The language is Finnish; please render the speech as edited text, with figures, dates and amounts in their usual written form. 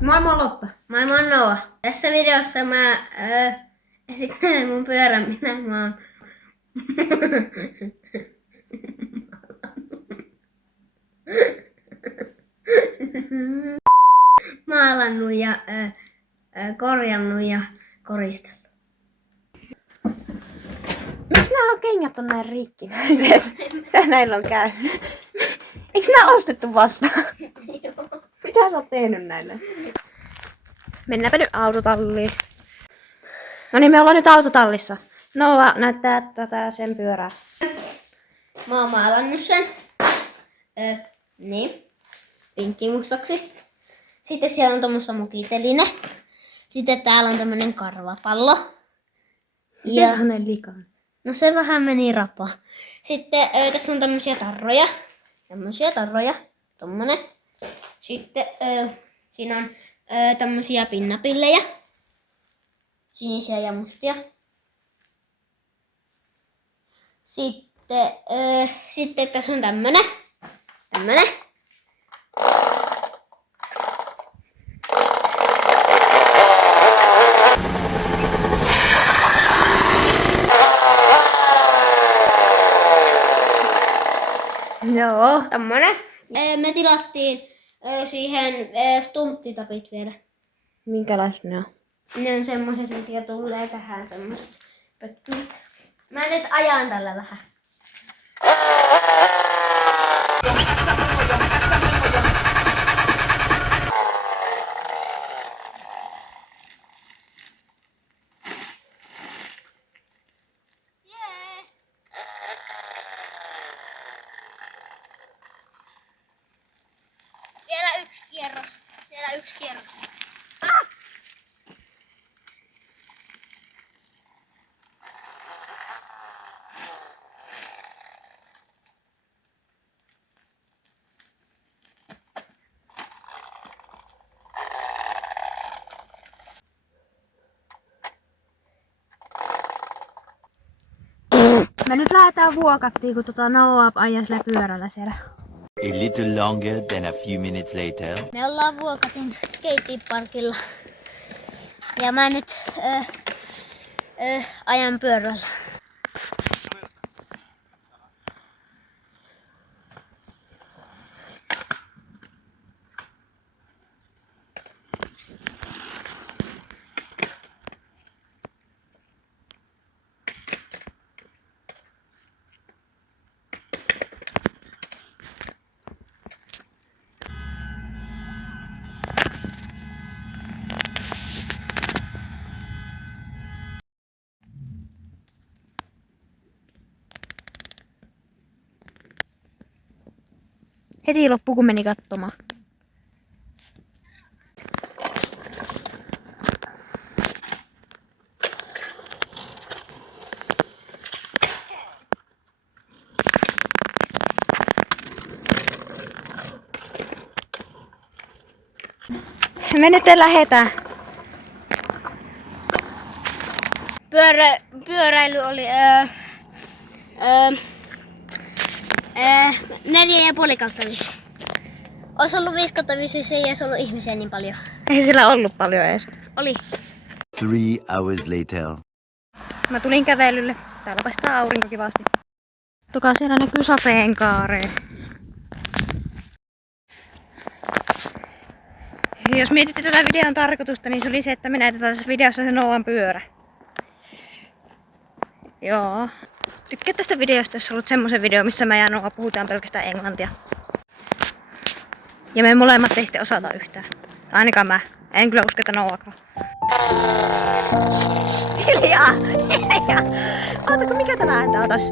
Moi, mä oon Lotta. Moi, mä oon Noa. Tässä videossa mä esittelen mun pyörän, mitä mä oon maalannut ja korjannut ja koristellut. Miksi nämä kengät on näin rikkinäiset? Mitä näillä on käynyt? Eikö nää ostettu vasta? Mitä sä oot tehnyt näille? Mennäänpä nyt autotalliin. No niin, me ollaan nyt autotallissa. Noa näyttää tätä sen pyörää. Mä oon maalannut sen. Niin. Pinkkimustaksi. Sitten siellä on tommossa mukiteline. Sitten täällä on tämmönen karvapallo. Ja hänen likaan. No se vähän meni rapa. Sitten tässä on tämmösiä tarroja. Tämmösiä tarroja. Tommonen. Sitten siinä on tämmösiä pinnapillejä. Sinisiä ja mustia. Sitten tässä on tämmönen. Joo. Tommonen. Me tilattiin siihen stumttitapit vielä. Minkälaiset ne on? Ne on semmoset, mitkä tulee tähän semmoset pötkylät. Mä nyt ajan tällä vähän. Vielä yksi kierros. Ah! Me nyt lähdetään vuokattiin, kun Noa ajaa sillä pyörällä siellä. A little longer than a few minutes later. Me ollaan Vuokatin skateparkilla. Ja mä nyt ajan pyörällä. Heti loppu, kun meni katsomaan. Me nyt lähetään. Pyöräily oli 4,5/5. Olisi ollut 5/5, jos ei edes ollut ihmisiä niin paljon. Ei sillä ollut paljon edes. Oli. 3 hours later. Mä tulin kävelylle. Täällä paistaa aurinko kivasti. Toka siellä näkyy sateenkaareen. Jos mietitte tätä videon tarkoitusta, niin se oli se, että me näytetään tässä videossa se Noan pyörä. Joo. Tykkää tästä videosta, jos on ollut semmosen video, missä mä ja Noa puhutaan pelkästään englantia. Ja me molemmat ei sitten osata yhtään. Tai ainakaan mä. En kyllä usko, että Noakaan. Hiljaa! Ootako mikä tämä ääntä otas?